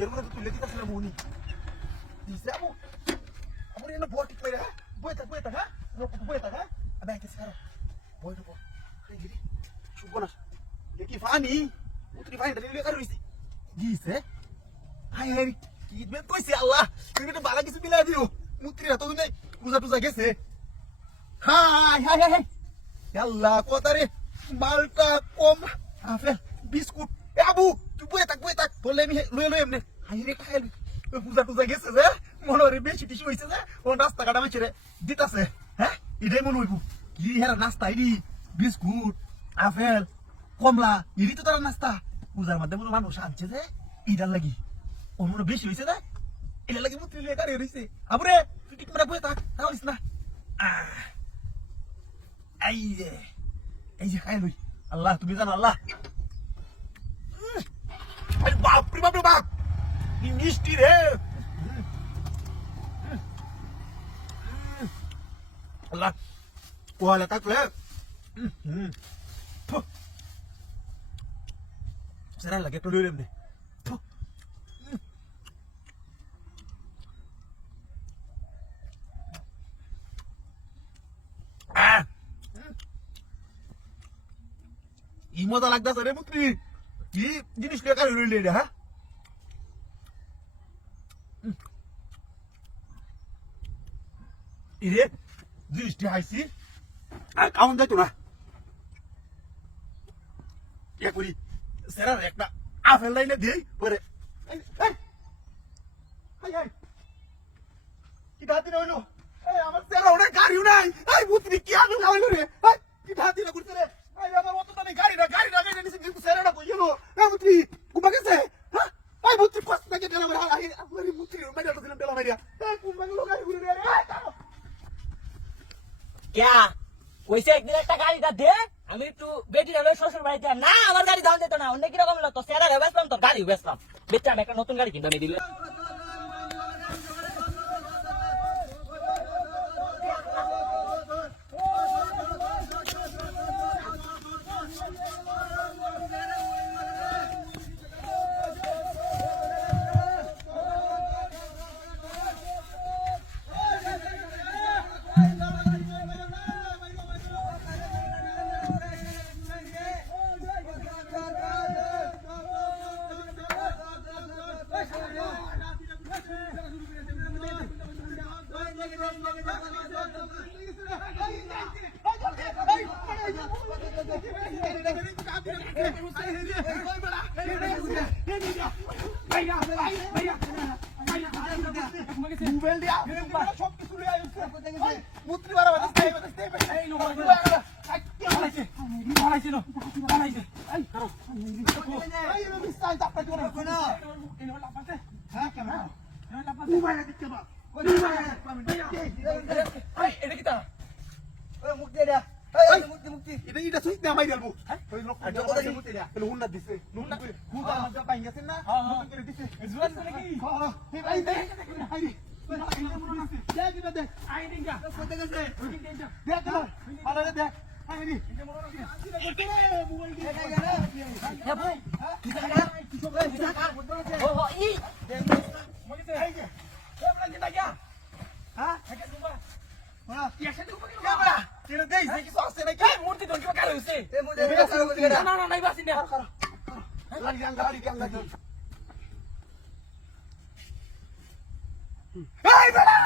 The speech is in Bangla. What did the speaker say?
Biar mana tuh lihat kita sudah muni. Bisa kamu? Kamu ini buat tik mereka? Buat tak ha? Buat tak ha? Ada yang sekarang. Buat apa? Kayak gini. Coba nas. Lagi Fani. Putri Fani dari lihat harus bisa. Hai. Kita betul sih Allah. Kita tuh lagi sembilan dia. Putri atau tuh nih. Pusat gese. Hai. Yalla kotare. Malta kom. Afel. Biskut. Abu. Buat tak. Boleh nih. Lu nih. Hai nih kayak. Pusat gese ya. Mono rebeci tishu হইছে যে ও নাস্তা কাটা মাইছে রে দিতাছে হ্যাঁ এটাই মনে হইব কি হেরা নাস্তা ইডি বিস্কুট আপেল কমলা ইডি তো তারা নাস্তা পূজার মধ্যে মনে মানুষ আনছে যে ইডার লাগি ওর মনে বেশি হইছে যে এটা লাগি মুত্রি লিয়ে গাড়ি রইছে আবুরে তুই ঠিক করে বই থাক তাহলিস না এই যে খাই লই আল্লাহ তুমি জানো আল্লাহ আরে বাপ রে বাপ কি মিষ্টি রে Allah, kuala tak le. Serah lagi tu dulu ni. Imo tak lagda sare putri. Ini jenis dia kan dulu dia, ha? Ini জিনিসটি হাইছি আর কাউন যাইতো না ইয়া করি সেরার একটা আপেল লাইনে দিই পরে কি ধাতি হইলো আমার সেরা ওটা গাড়িও নাই এই বুতরি কি আপেল খাওয়াইলো রে কি ধাতি না করতে রে আমার অত দামে গাড়ি না নিছে কিন্তু সেরাটা কই গেল বুতরি কুমা গেছে হ্যাঁ বুতরি কষ্ট লাগে দিলাম আমার বুতরি মেডালটা দিলাম দিলাম মাইরা কুমা গেল গাড়ি ঘুরে রে क्या वैसे एक दिन একটা গাড়িটা দে আমি একটু বেটি না শ্বশুর বাড়িতে না আমার গাড়ি দাম দিত না অন্য কি রকম হলো তো সেরা বেচলাম তোর গাড়ি বেচলাম বেচা আমি একটা নতুন গাড়ি কিনে দিল মোবাইল দিয়া সব কিছু লয়ে আইছে মুত্রি বাড়া বাজতে এই নো বানাইছে এই মিস্টাইল তাপটা করে না এই লাপাতে হ্যাঁ ক্যামেরা লাপাতে মোবাইল দিতে বা এটা কি তা ওই মুখ দে দা এই মুক্তি এটা সুইচ দে মাই দেলবো ওই লোক এটা কথা মুক্তি দে তাহলে হুন্না দিছে হুন্না হুন্না মজা পাই গেছেন না মুক্তি করে দিছে জুয়ান করে কি এই ভাই দে আই দে দে আই দিঙ্গা কোতে গেছে দে দে ভালো দে আই দি এটা মনে রাখি এখানে মোবাইল দিয়ে হ্যাঁ ভাই কি জায়গা কি সব রে জায়গা ও ই মনে আই যে এ বলা কি লাগা হ্যাঁ এটা দুবা হ্যাঁ কি আছে দুবা কি বড়া তেরে দেই যে কিছু আছে নাকি মূর্তি তো কি কারে হইছে এ মুদে না নাই বাসি না লাগি এই বড়া